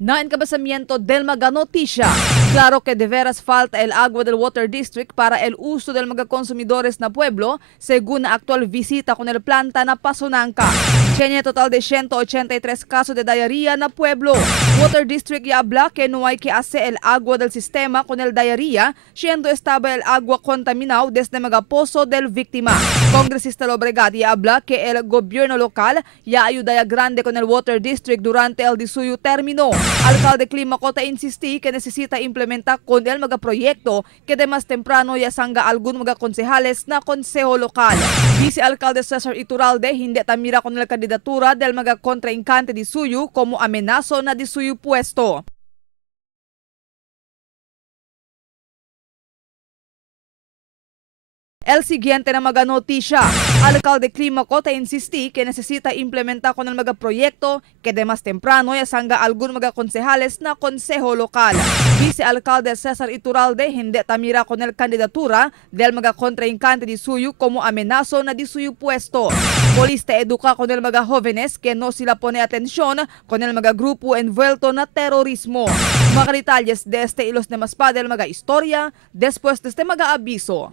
Na encabezamiento del mga noticia, claro que de veras falta el agua del Water District para el uso del mga consumidores na pueblo según la actual visita con el planta na Pasonanca. Tiene total de 183 casos de diarrea na pueblo. Water District ya habla que no hay que hacer el agua del sistema con el diarrea, siendo estaba el agua contaminado desde mga pozo del víctima. Congresista Lobregat ya habla que el gobierno local ya ayuda ya grande con el Water District durante el disuyo término. Alcalde Climacota insistí que necesita implementar con el mga proyecto que de más temprano ya sanga algún mga konsehales na konseho lokal. Vice Alcalde Cesar Iturralde hindi tamira con el candidatura del mga kontrainkante di suyo como amenazo na di suyo puesto. El siguiente na mga notisya, Alcalde Climacota insistí que necesita implementar con el mga proyecto que de más temprano ya sanga algún mga konsehales na konseho lokal. Vice Alcalde Cesar Iturralde hindi tamira con el candidatura del mga kontrainkante di suyo como amenazo na di suyo puesto. Polista educa con el mga jóvenes que no sila pone atención con el mga grupo envuelto na terorismo. Mga detalles de este y los demás pa del mga istorya después de este mga aviso.